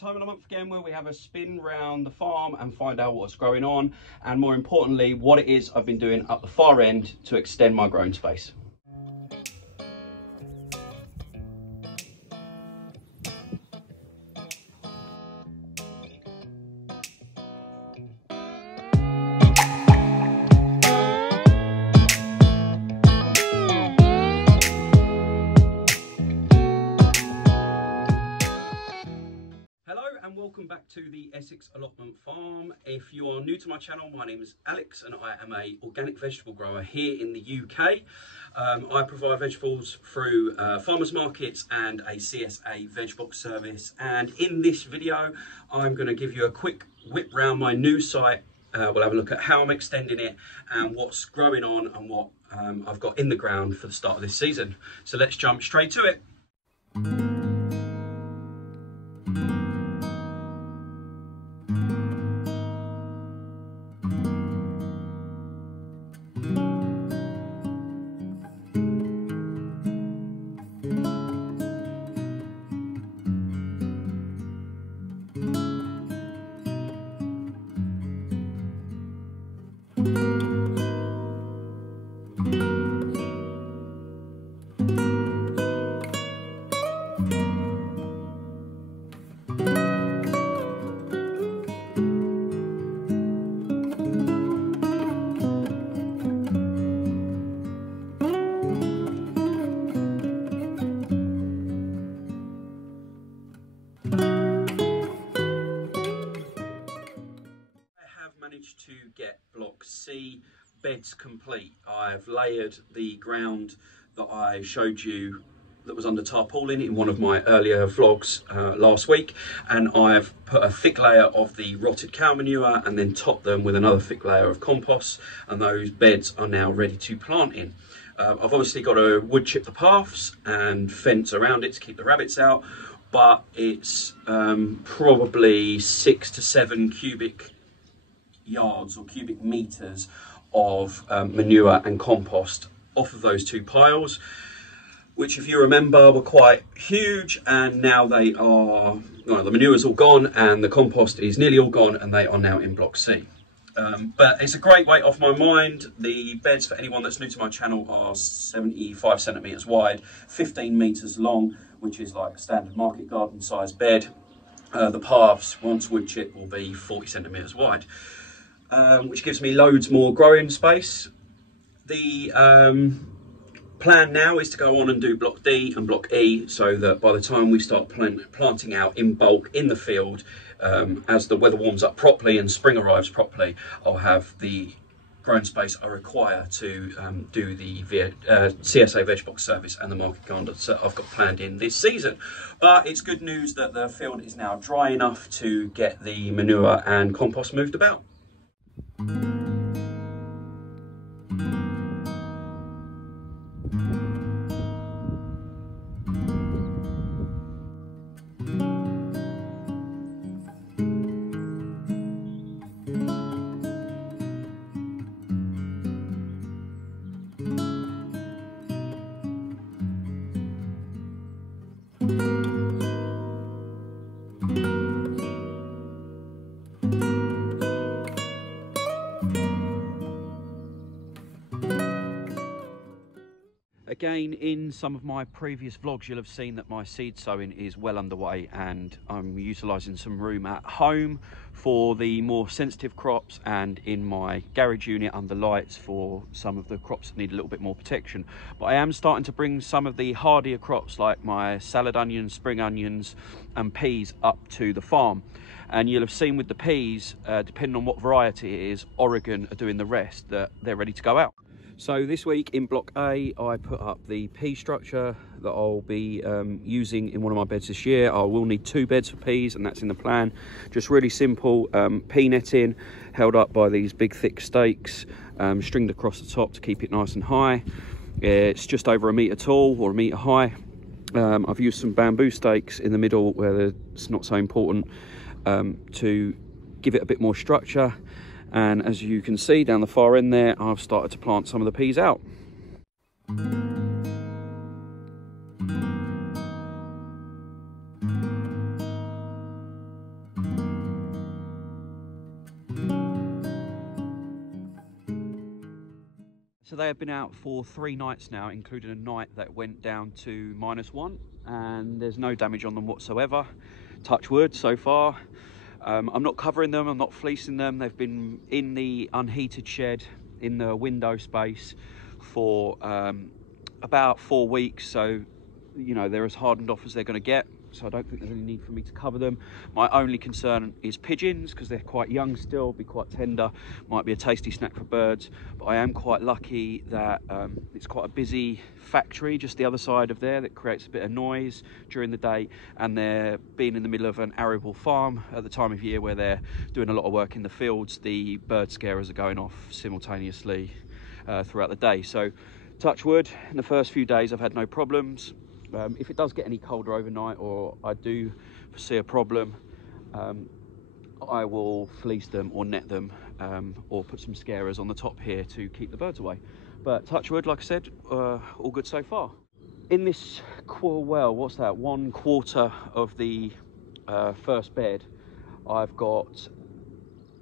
time of the month again where we have a spin round the farm and find out what's growing on, and more importantly what it is I've been doing up the far end to extend my growing space. Welcome back to the Essex Allotment Farm. If you are new to my channel, my name is Alex and I am a organic vegetable grower here in the UK. I provide vegetables through farmers markets and a CSA veg box service, and in this video I'm going to give you a quick whip round my new site. We'll have a look at how I'm extending it and what's growing on and what I've got in the ground for the start of this season. So let's jump straight to it. Managed to get block C beds complete. I've layered the ground that I showed you that was under tarpaulin in one of my earlier vlogs last week, and I've put a thick layer of the rotted cow manure and then topped them with another thick layer of compost, and those beds are now ready to plant in. I've obviously got to wood chip the paths and fence around it to keep the rabbits out, but it's probably 6 to 7 cubic yards or cubic meters of manure and compost off of those two piles, which, if you remember, were quite huge, and now they are, well, the manure's all gone and the compost is nearly all gone, and they are now in block C. But it's a great weight off my mind. The beds, for anyone that's new to my channel, are 75 centimeters wide, 15 meters long, which is like a standard market garden size bed. The paths, once wood chip, will be 40 centimeters wide. Which gives me loads more growing space. The plan now is to go on and do block D and block E, so that by the time we start planting out in bulk in the field, as the weather warms up properly and spring arrives properly, I'll have the growing space I require to do the CSA veg box service and the market gardens that I've got planned in this season. But it's good news that the field is now dry enough to get the manure and compost moved about. Again, in some of my previous vlogs, you'll have seen that my seed sowing is well underway, and I'm utilising some room at home for the more sensitive crops and in my garage unit under lights for some of the crops that need a little bit more protection. But I am starting to bring some of the hardier crops like my salad onions, spring onions and peas up to the farm. And you'll have seen with the peas, depending on what variety it is, Oregon are doing the rest, that they're ready to go out. So this week in block A, I put up the pea structure that I'll be using in one of my beds this year. I will need 2 beds for peas, and that's in the plan. Just really simple pea netting held up by these big thick stakes, stringed across the top to keep it nice and high. It's just over 1 metre tall or 1 metre high. I've used some bamboo stakes in the middle where it's not so important to give it a bit more structure. And as you can see down the far end there, I've started to plant some of the peas out. So they have been out for 3 nights now, including a night that went down to -1, and there's no damage on them whatsoever. Touch wood so far. I'm not covering them, I'm not fleecing them. They've been in the unheated shed in the window space for about 4 weeks, so you know they're as hardened off as they're going to get, so I don't think there's any need for me to cover them. My only concern is pigeons, because they're quite young still, be quite tender, might be a tasty snack for birds. But I am quite lucky that it's quite a busy factory just the other side of there that creates a bit of noise during the day, and they're being in the middle of an arable farm at the time of year where they're doing a lot of work in the fields. The bird scarers are going off simultaneously throughout the day. So touch wood, in the first few days I've had no problems. If it does get any colder overnight, or I do see a problem, I will fleece them or net them, or put some scarers on the top here to keep the birds away. But touch wood, like I said, all good so far. In this, well, what's that, 1/4 of the first bed, I've got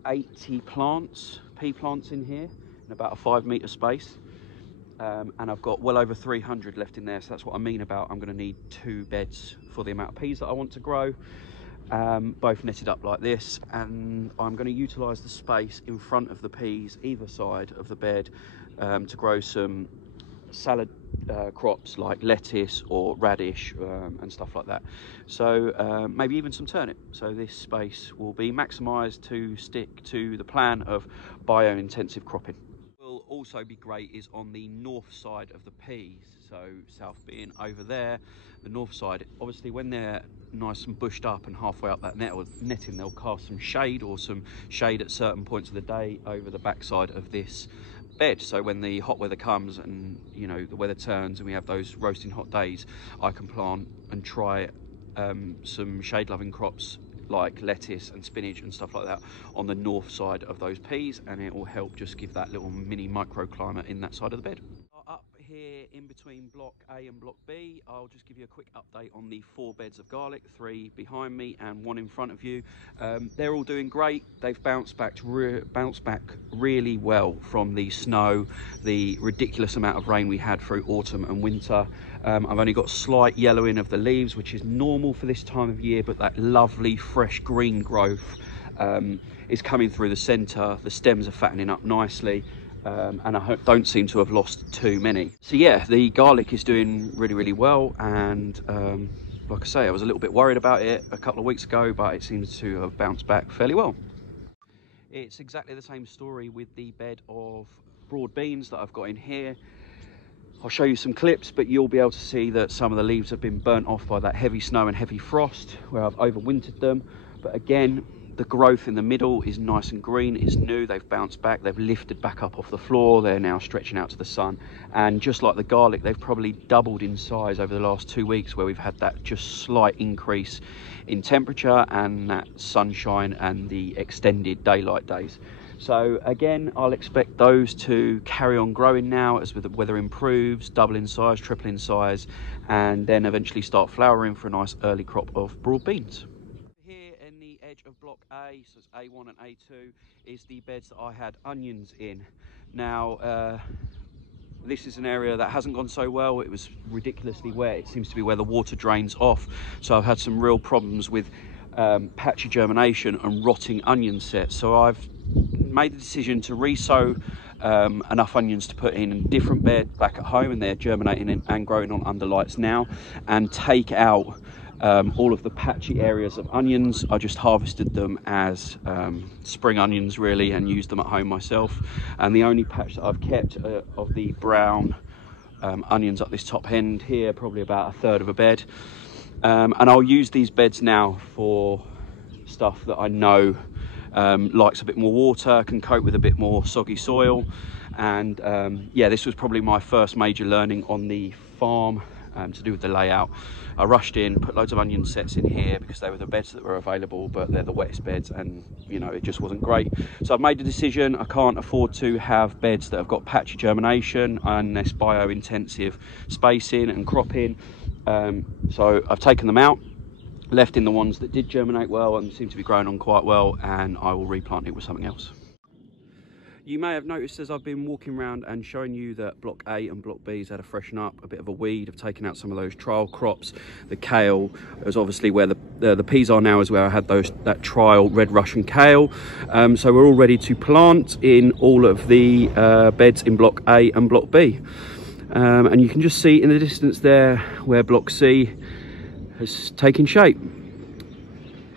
80 plants, pea plants in here, in about a 5-metre space. And I've got well over 300 left in there, so that's what I mean about I'm going to need 2 beds for the amount of peas that I want to grow, both netted up like this. And I'm going to utilise the space in front of the peas either side of the bed to grow some salad crops like lettuce or radish and stuff like that, so maybe even some turnip. So this space will be maximised to stick to the plan of bio-intensive cropping. Also be great is on the north side of the peas, so south being over there, the north side, obviously when they're nice and bushed up and halfway up that net or netting, they'll cast some shade at certain points of the day over the backside of this bed. So when the hot weather comes and you know the weather turns and we have those roasting hot days, I can plant and try some shade loving crops like lettuce and spinach and stuff like that on the north side of those peas, and it will help just give that little mini microclimate in that side of the bed. Up here in between block A and block B, I'll just give you a quick update on the 4 beds of garlic, 3 behind me and 1 in front of you. They're all doing great. They've bounced back really well from the snow, the ridiculous amount of rain we had through autumn and winter. I've only got slight yellowing of the leaves, which is normal for this time of year, but that lovely fresh green growth is coming through the centre. The stems are fattening up nicely. And I don't seem to have lost too many. So yeah, the garlic is doing really well, and like I say, I was a little bit worried about it a couple of weeks ago, but it seems to have bounced back fairly well. It's exactly the same story with the bed of broad beans that I've got in here. I'll show you some clips, but you'll be able to see that some of the leaves have been burnt off by that heavy snow and heavy frost where I've overwintered them. But again, the growth in the middle is nice and green, it's new, they've bounced back, they've lifted back up off the floor, they're now stretching out to the sun. And just like the garlic, they've probably doubled in size over the last 2 weeks, where we've had that just slight increase in temperature and that sunshine and the extended daylight days. So again, I'll expect those to carry on growing now as the weather improves, double in size, triple in size, and then eventually start flowering for a nice early crop of broad beans. Edge of block A, so it's A1 and A2, is the beds that I had onions in. Now this is an area that hasn't gone so well. It was ridiculously wet. It seems to be where the water drains off, so I've had some real problems with patchy germination and rotting onion sets. So I've made the decision to re-sow enough onions to put in a different bed back at home, and they're germinating and growing on under lights now, and take out all of the patchy areas of onions. I just harvested them as spring onions really, and used them at home myself. And the only patch that I've kept of the brown onions up this top end here, probably about 1/3 of a bed. And I'll use these beds now for stuff that I know likes a bit more water, can cope with a bit more soggy soil. And yeah, this was probably my first major learning on the farm to do with the layout. I rushed in, put loads of onion sets in here because they were the beds that were available, but they're the wettest beds, and you know, it just wasn't great. So I've made the decision, I can't afford to have beds that have got patchy germination unless bio-intensive spacing and cropping. So I've taken them out, left in the ones that did germinate well and seem to be growing on quite well, and I will replant it with something else. You may have noticed as I've been walking around and showing you that block A and block B's had to freshen up, a bit of a weed. I've taken out some of those trial crops. The kale is obviously where the peas are now, is where I had that trial red Russian kale. So we're all ready to plant in all of the beds in block A and block B. And you can just see in the distance there where block C has taken shape.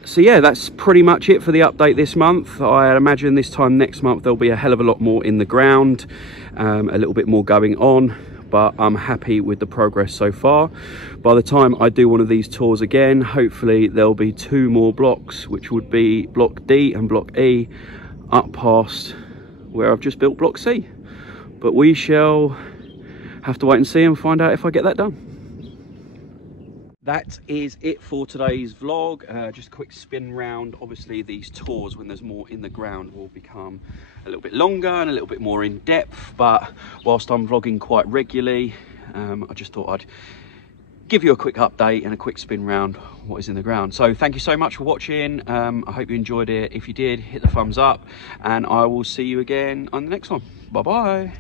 So yeah, that's pretty much it for the update this month. I imagine this time next month there'll be a hell of a lot more in the ground, a little bit more going on, but I'm happy with the progress so far. By the time I do one of these tours again, hopefully there'll be 2 more blocks, which would be block D and block E, up past where I've just built block C. But we shall have to wait and see and find out if I get that done. That is it for today's vlog. Just a quick spin round. Obviously these tours, when there's more in the ground, will become a little bit longer and a little bit more in depth, but whilst I'm vlogging quite regularly, I just thought I'd give you a quick update and a quick spin round what is in the ground. So thank you so much for watching. I hope you enjoyed it. If you did, hit the thumbs up, and I will see you again on the next one. Bye bye.